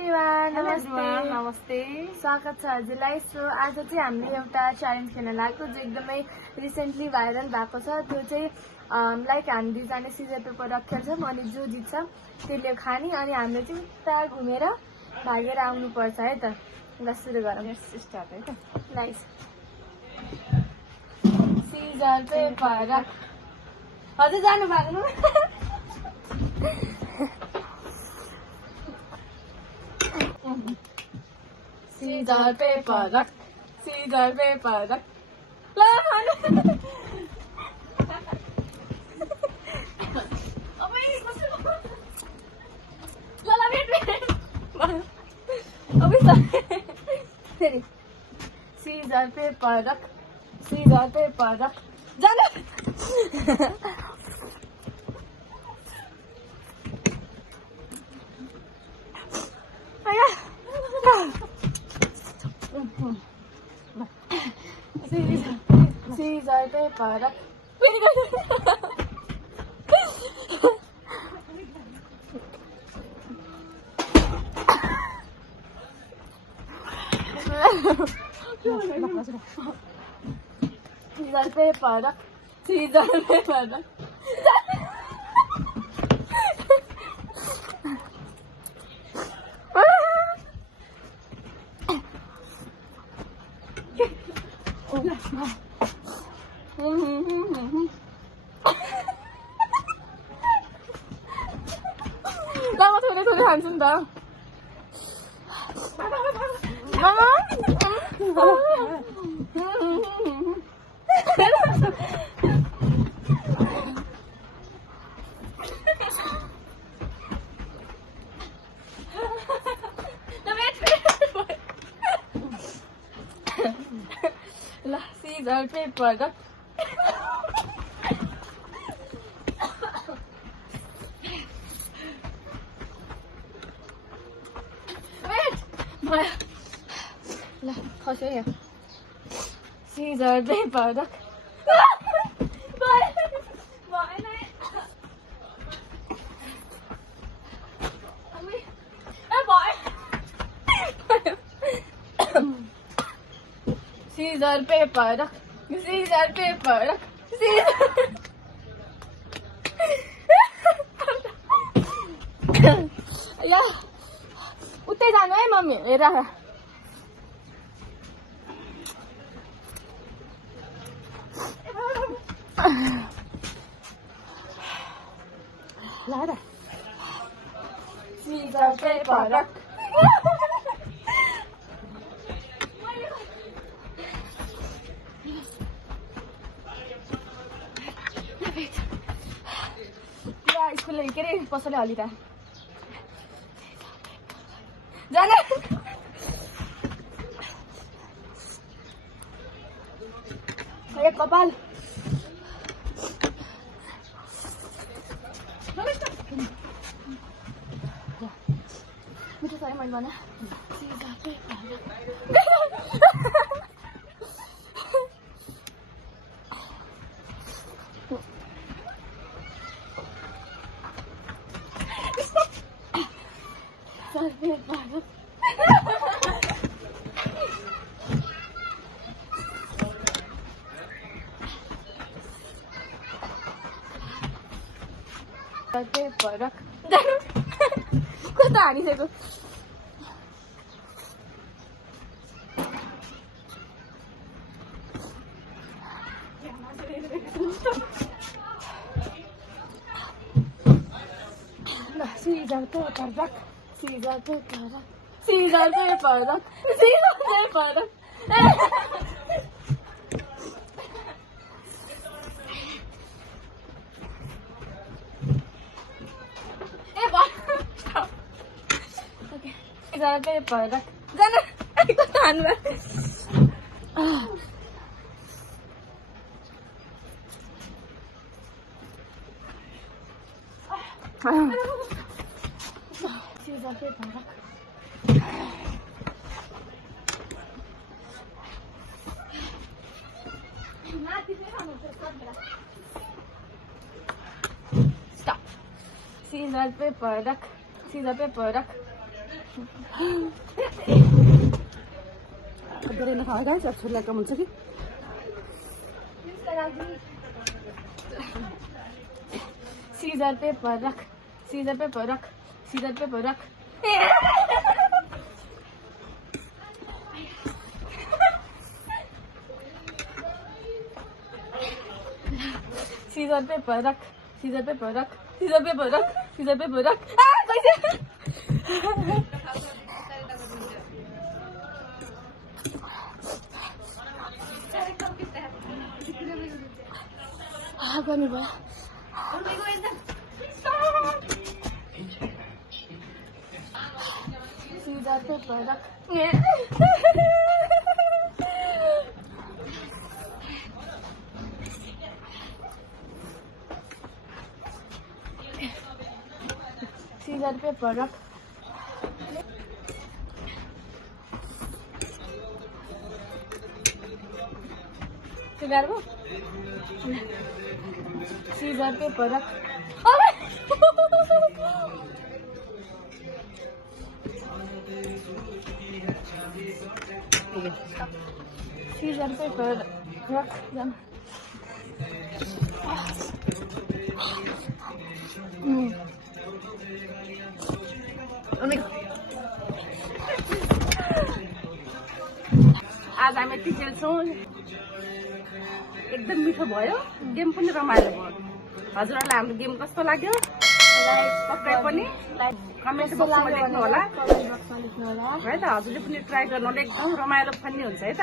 Everyone, नमस्ते। स्वागत छ हजुरलाई। सो आज चाहिँ हामीले एउटा च्यालेन्ज खेल्न लागेको जो एकदमै रिसेन्टली भाइरल भएको छ। त्यो चाहिँ लाइक हामी दुईजना सिजर पेपर रक खेल्छौँ अनि जो जित्छ त्यसले खाने अनि हामीले चाहिँ उता घुमेर भागेर आउनुपर्छ है त। ल सुरु गरौँ। स्टार्ट है त। नाइस। सिजर पेपर रक। हजुर जानु भाग्नु। Scissor, paper, rock. Scissor, paper, rock. ल Scissor, paper, rock. Scissor, paper, rock. जानु Scissor, paper, rock. Scissor, paper, rock. Scissor, paper, rock. ल म थोरै थोरै खान्छु नि त। ल सिजर पेपर रक। ल खस्यो यहाँ। सिजर पेपर रक। Scissor, paper, rock. Scissor, paper, rock. या उतै जानु है मम्मी हेर। ल र Scissor, paper, rock. स्कुलले के अरे कसैले हलिरा जाने एक कपाल मिठो छ है मैले भने पेपर रक। कता हानिसक्यो। Scissor, paper, rock. Scissor, paper, rock. Scissor, paper, rock. Scissor, paper, rock. Scissor, paper, rock. जानु कता हान्नु Scissor, paper, rock. Stop. Scissor, paper, rock. Scissor, paper, rock. धेरै नखाऊ गाइस, अब छोरीलाई कम हुन्छ कि सीजर पेपर रख, सीजर पेपर रख, सीजर पेपर रख। सीजर पेपर रख, सीजर पेपर रख, सीजर पेपर रख, सीजर पेपर रख। कैसे गर्नु भयो सीजर पेपर रख। सीजर पेपर रख। सीजर पेपर रख। सीजर पेपर रख। आज हामी यति खेल्छौँ, एकदम मिठो भयो, गेम पनि रमाइलो भयो। हजुरहरूलाई हाम्रो गेम कस्तो लाग्यो पक्कै पनि कमेन्ट बक्समा लेख्नु होला है त। हजुरले पनि ट्राई गर्नु होला, एकदम रमाइलो फनी हुन्छ है त।